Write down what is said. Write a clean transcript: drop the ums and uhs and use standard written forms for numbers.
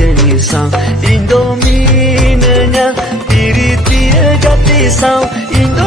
jengi sang Indomie nenya diri tia jati sang Indo